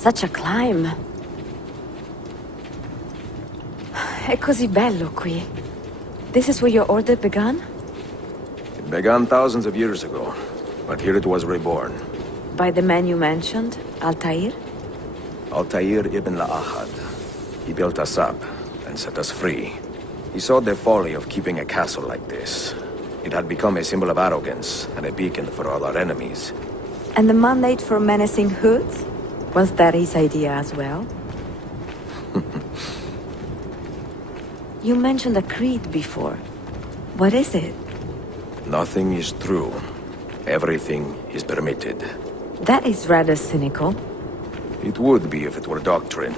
such a climb. È così bello qui. This is where your order began? It began thousands of years ago, but here it was reborn. By the man you mentioned, Altaïr? Altaïr ibn-La'Ahad. He built us up and set us free. He saw the folly of keeping a castle like this. It had become a symbol of arrogance and a beacon for all our enemies. And the mandate for menacing hoods? Was that his idea as well? You mentioned a creed before. What is it? Nothing is true. Everything is permitted. That is rather cynical. It would be if it were doctrine,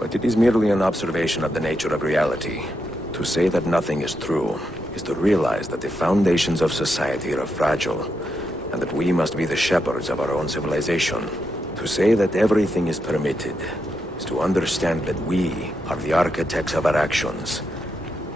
but it is merely an observation of the nature of reality. To say that nothing is true is to realize that the foundations of society are fragile, and that we must be the shepherds of our own civilization. To say that everything is permitted is to understand that we are the architects of our actions,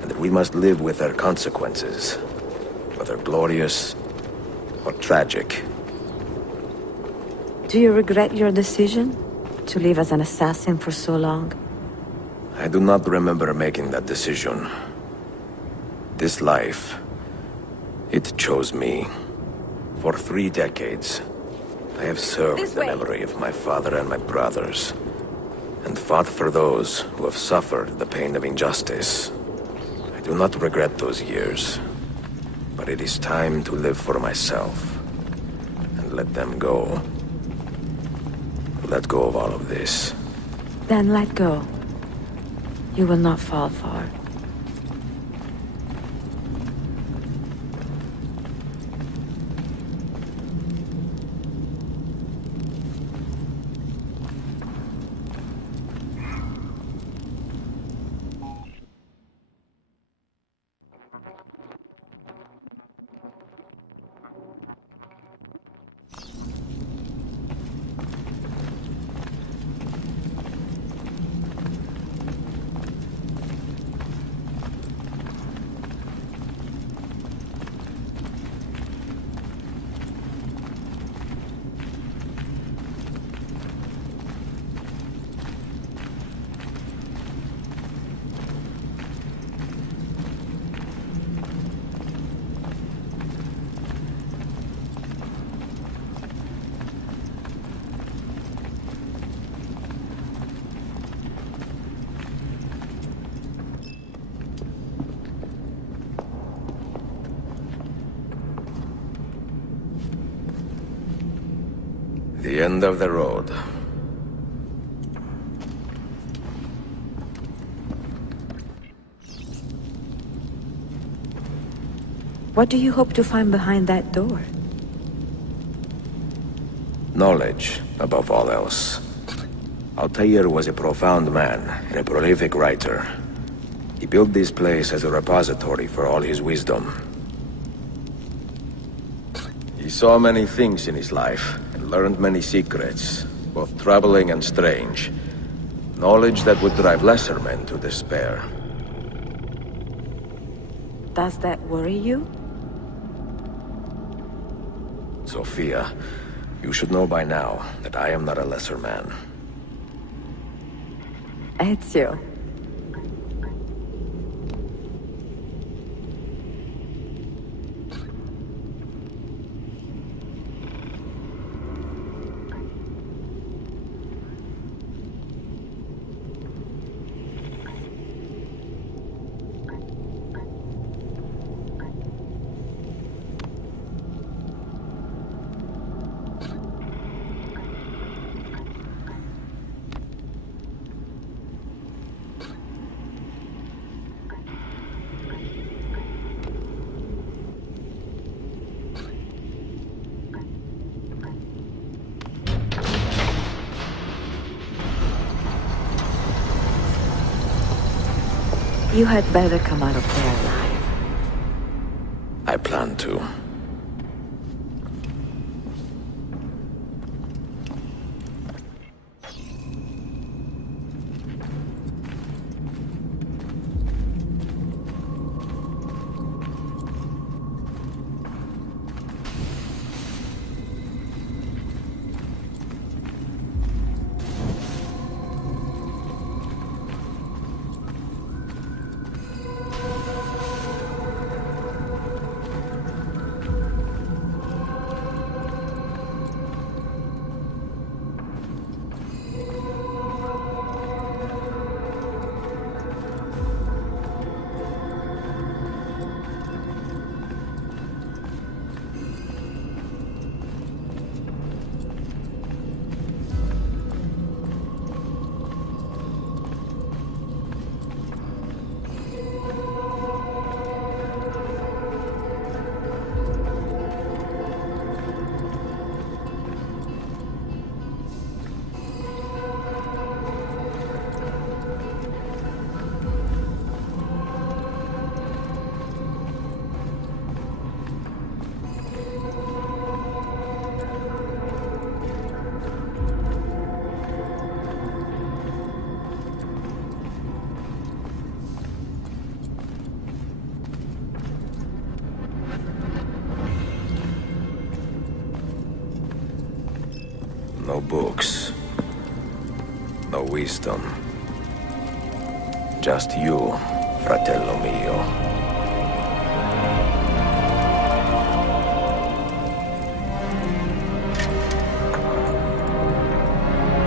and that we must live with their consequences, whether glorious or tragic. Do you regret your decision to live as an assassin for so long? I do not remember making that decision. This life, it chose me. For 3 decades, I have served the memory of my father and my brothers, and fought for those who have suffered the pain of injustice. I do not regret those years, but it is time to live for myself, and let them go. Let go of all of this. Then let go. You will not fall far. The end of the road. What do you hope to find behind that door? Knowledge, above all else. Altaïr was a profound man and a prolific writer. He built this place as a repository for all his wisdom. He saw many things in his life, and learned many secrets, both troubling and strange. Knowledge that would drive lesser men to despair. Does that worry you? Sophia, you should know by now that I am not a lesser man. Ezio. You had better come out of there alive. I plan to. books. No wisdom. Just you, fratello mio.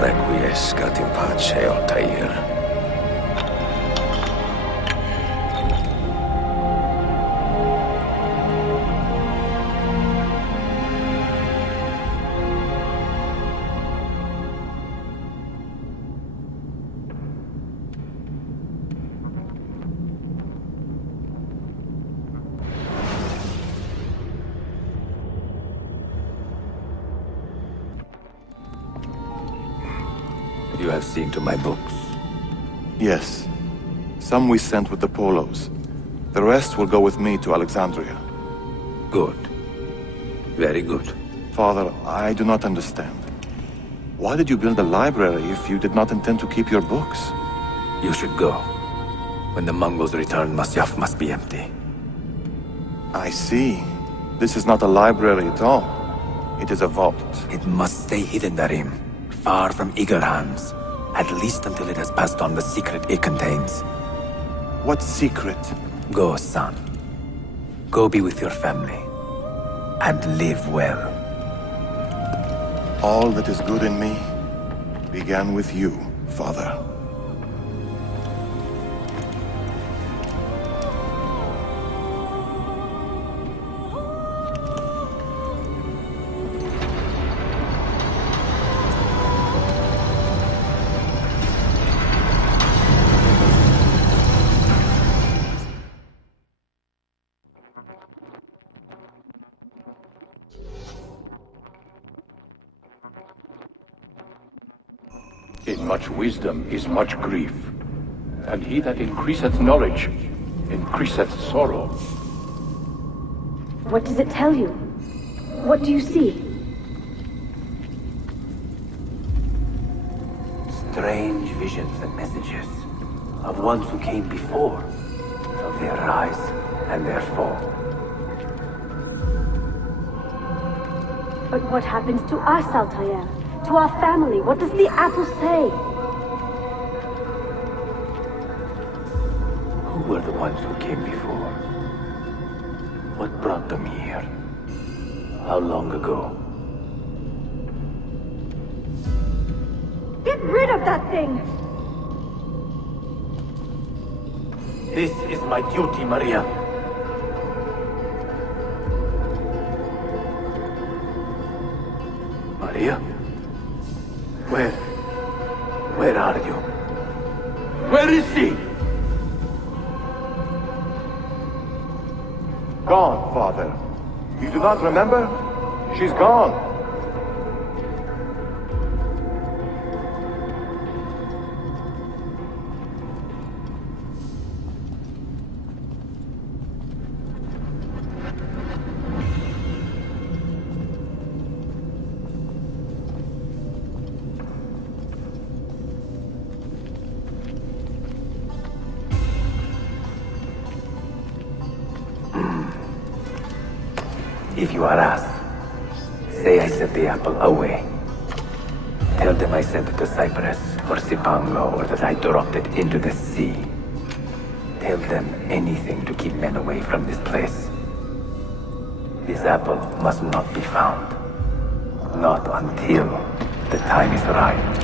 Requiescat in pace, Altaïr. You have seen to my books. Yes. Some we sent with the Polos. The rest will go with me to Alexandria. Good. Very good. Father, I do not understand. Why did you build a library if you did not intend to keep your books? You should go. When the Mongols return, Masyaf must be empty. I see. This is not a library at all. It is a vault. It must stay hidden, Darim. Far from eager hands. At least until it has passed on the secret it contains. What secret? Go, son. Go be with your family. And live well. All that is good in me began with you, Father. In much wisdom is much grief, and he that increaseth knowledge increaseth sorrow. What does it tell you? What do you see? Strange visions and messages of ones who came before, of their rise and their fall. But what happens to us, Altaïr? To our family? What does the apple say? Who were the ones who came before? What brought them here? How long ago? Get rid of that thing! This is my duty, Maria. Maria? Where are you? Where is she? Gone, Father. You do not remember? She's gone. If you are asked, say I sent the apple away. Tell them I sent it to Cyprus or Cipango, or that I dropped it into the sea. Tell them anything to keep men away from this place. This apple must not be found. Not until the time is right.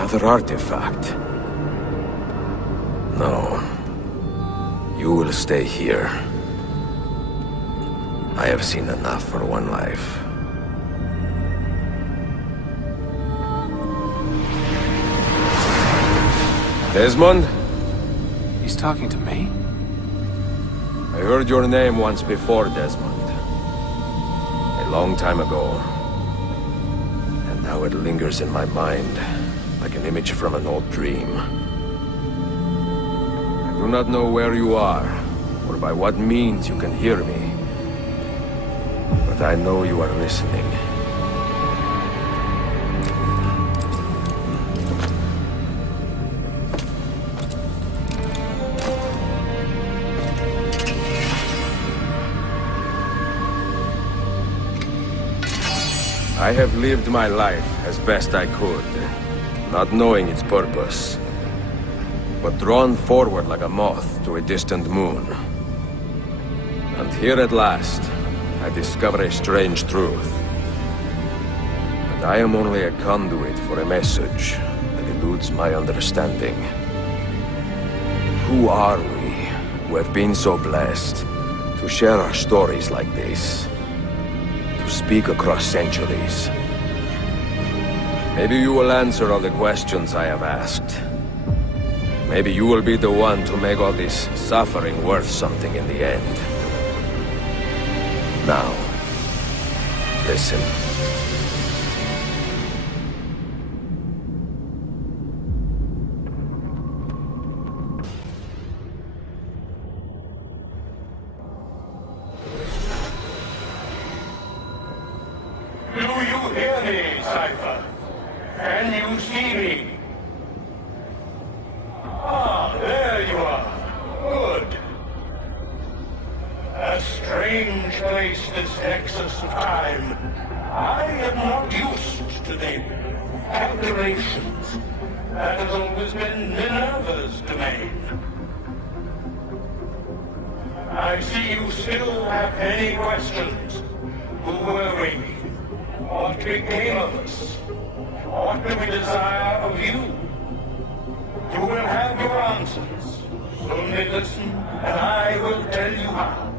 Another artifact. No. You will stay here. I have seen enough for one life. Desmond? He's talking to me? I heard your name once before, Desmond. A long time ago. And now it lingers in my mind, like an image from an old dream. I do not know where you are, or by what means you can hear me. But I know you are listening. I have lived my life as best I could, not knowing its purpose, but drawn forward like a moth to a distant moon. And here at last, I discover a strange truth. That I am only a conduit for a message that eludes my understanding. Who are we, who have been so blessed to share our stories like this? Speak across centuries. Maybe you will answer all the questions I have asked. Maybe you will be the one to make all this suffering worth something in the end. Now, listen. I see you still have many questions. Who were we? What became of us? What do we desire of you? You will have your answers. Only listen, and I will tell you how.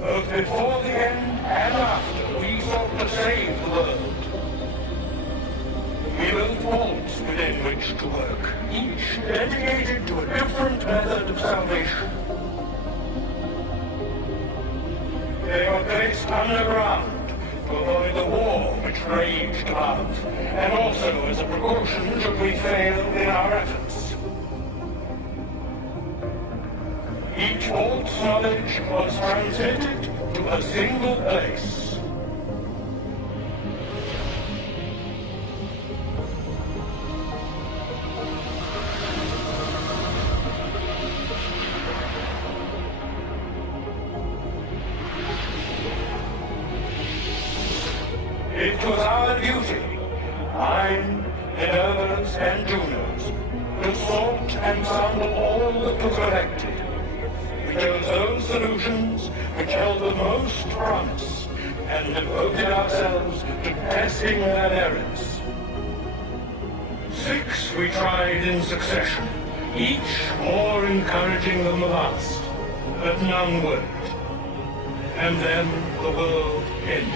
Both before the end and after, we sought to save the world. We built vaults within which to work, each dedicated to a different method of salvation. They were placed underground to avoid the war which raged above, and also as a precaution should we fail in our efforts. Each vault's knowledge was transmitted to a single place. It was our duty, mine, Minerva's, and Juno's, to sort and sample all that was collected. We chose those solutions which held the most promise, and devoted ourselves to testing their merits. 6 we tried in succession, each more encouraging than the last, but none worked. And then the world ended.